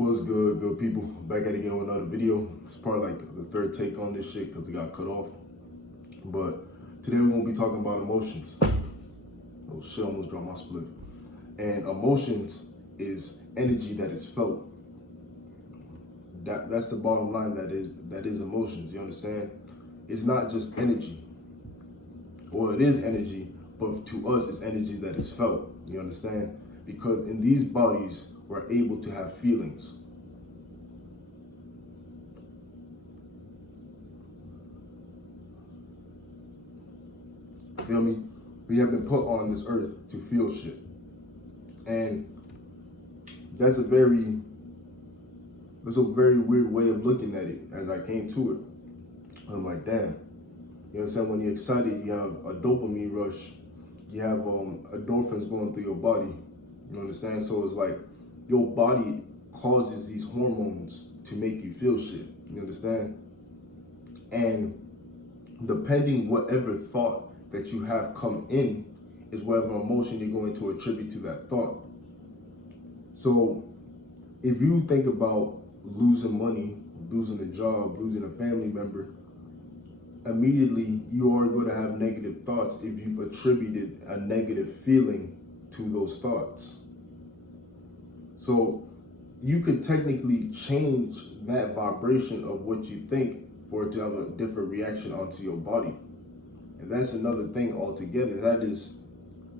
What's good people? Back at it again with another video. It's probably like the third take on this shit because it got cut off. But today we won't be talking about emotions. Oh shit, I almost dropped my split. And emotions is energy that is felt. That's the bottom line. That is emotions. You understand? It's not just energy. Well, it is energy, but to us, it's energy that is felt. You understand? Because in these bodies, we're able to have feelings. Feel me? We have been put on this earth to feel shit. And that's a very weird way of looking at it as I came to it. I'm like, damn. You understand? When you're excited, you have a dopamine rush. You have endorphins going through your body. You understand? So it's like your body causes these hormones to make you feel shit. You understand? And depending whatever thought that you have come in is whatever emotion you're going to attribute to that thought. So if you think about losing money, losing a job, losing a family member, immediately you are going to have negative thoughts if you've attributed a negative feeling to those thoughts. So you could technically change that vibration of what you think for it to have a different reaction onto your body. And that's another thing altogether. That is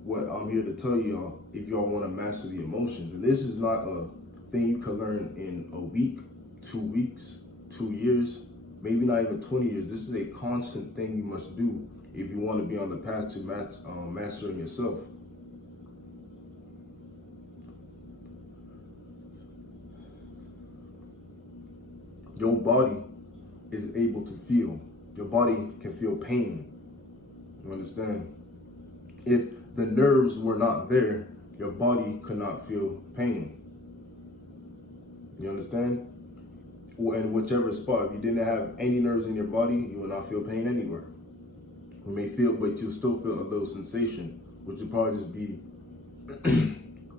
what I'm here to tell y'all if y'all want to master the emotions. And this is not a thing you can learn in a week, 2 weeks, 2 years, maybe not even 20 years. This is a constant thing you must do if you want to be on the path to mastering yourself. Your body is able to feel. Your body can feel pain. You understand? If the nerves were not there, your body could not feel pain. You understand? In whichever spot, if you didn't have any nerves in your body, you will not feel pain anywhere. You may feel, but you'll still feel a little sensation, which would probably just be,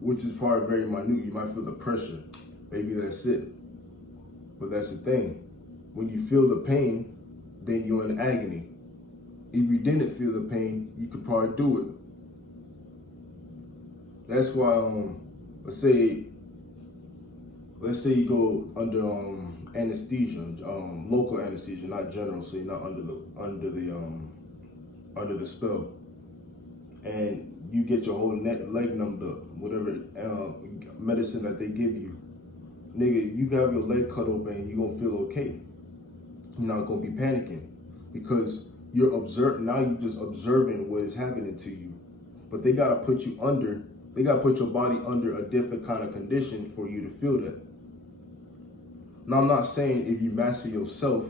which is probably very minute. You might feel the pressure. Maybe that's it. But that's the thing. When you feel the pain, then you're in agony. If you didn't feel the pain, you could probably do it. That's why, let's say you go under anesthesia, local anesthesia, not general, so you're not under the spell, and you get your whole leg numbed up, whatever medicine that they give you, nigga, you got your leg cut open and you're gonna feel okay. You're not gonna be panicking because you're just observing what is happening to you. But they gotta put you under. They gotta put your body under a different kind of condition for you to feel that. Now, I'm not saying if you master yourself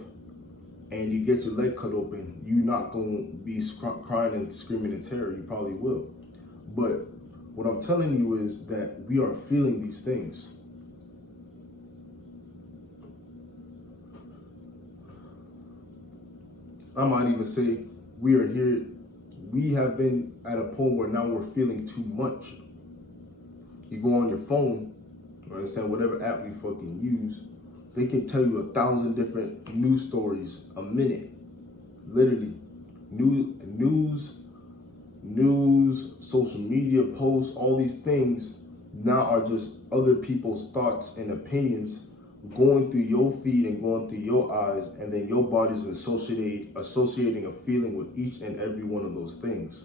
and you get your leg cut open, you're not gonna be crying and screaming in terror. You probably will. But what I'm telling you is that we are feeling these things. I might even say we are here. We have been at a point where now we're feeling too much. You go on your phone, you understand, whatever app you fucking use, they can tell you 1,000 different news stories a minute. Literally. News, social media posts, all these things now are just other people's thoughts and opinions going through your feed and going through your eyes, and then your body's associating a feeling with each and every one of those things.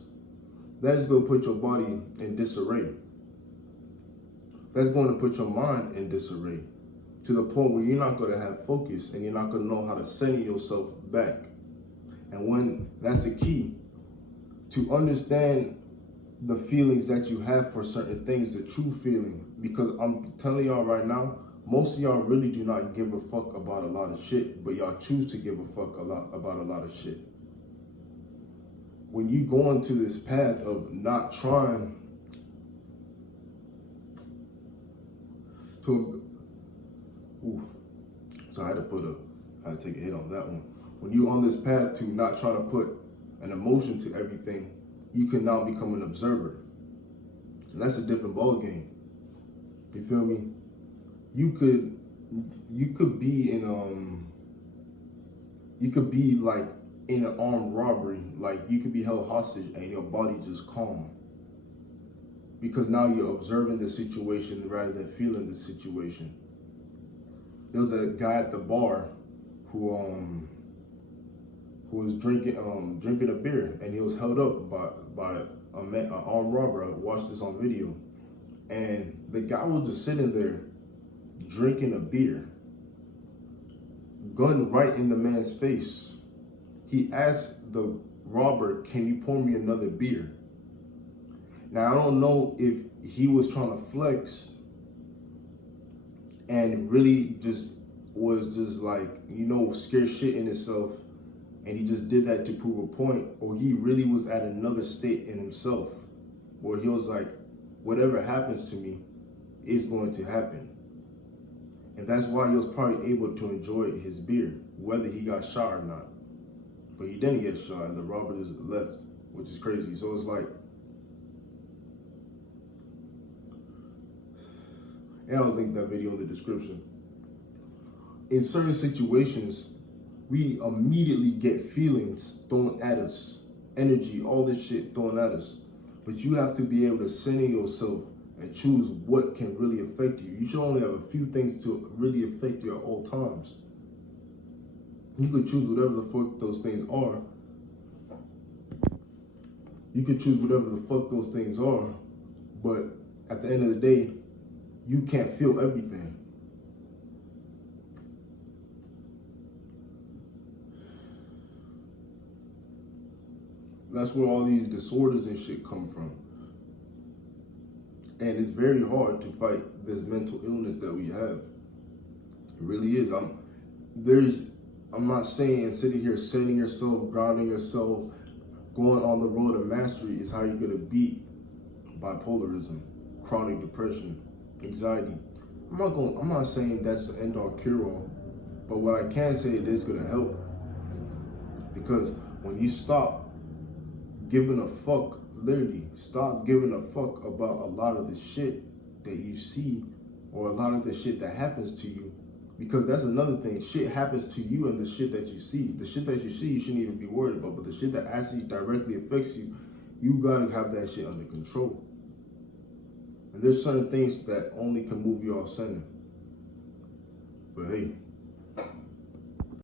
That is going to put your body in disarray. That's going to put your mind in disarray to the point where you're not going to have focus and you're not going to know how to center yourself back. And when that's the key, to understand the feelings that you have for certain things, the true feeling, because I'm telling y'all right now, most of y'all really do not give a fuck about a lot of shit, but y'all choose to give a fuck about a lot of shit. When you go into this path of not trying to, so I had to take a hit on that one. When you're on this path to not trying to put an emotion to everything, you can now become an observer. And that's a different ball game. You feel me? you could be in you could be like in an armed robbery, like you could be held hostage and your body just calm. Because now you're observing the situation rather than feeling the situation. There was a guy at the bar who was drinking a beer, and he was held up by an armed robber. I watched this on video, and the guy was just sitting there drinking a beer, gun right in the man's face. He asked the robber, "Can you pour me another beer?" Now I don't know if he was trying to flex and really just was just like, scared shit in himself, and he just did that to prove a point, or he really was at another state in himself where he was like, whatever happens to me is going to happen. And that's why he was probably able to enjoy his beer, whether he got shot or not. But he didn't get shot, and the robber just left, which is crazy. So it's like, and I'll link that video in the description. In certain situations, we immediately get feelings thrown at us, energy, all this shit thrown at us. But you have to be able to center yourself and choose what can really affect you. You should only have a few things to really affect you at all times. You could choose whatever the fuck those things are. You could choose whatever the fuck those things are, but at the end of the day, you can't feel everything. That's where all these disorders and shit come from. And it's very hard to fight this mental illness that we have. It really is. I'm not saying sitting here setting yourself, grounding yourself, going on the road to mastery is how you're gonna beat bipolarism, chronic depression, anxiety. I'm not saying that's the end all cure all, but what I can say it is gonna help. Because when you stop giving a fuck, literally stop giving a fuck about a lot of the shit that you see or a lot of the shit that happens to you, because that's another thing. Shit happens to you and the shit that you see. The shit that you see, you shouldn't even be worried about, but the shit that actually directly affects you, you gotta have that shit under control. And there's certain things that only can move you off center. But hey,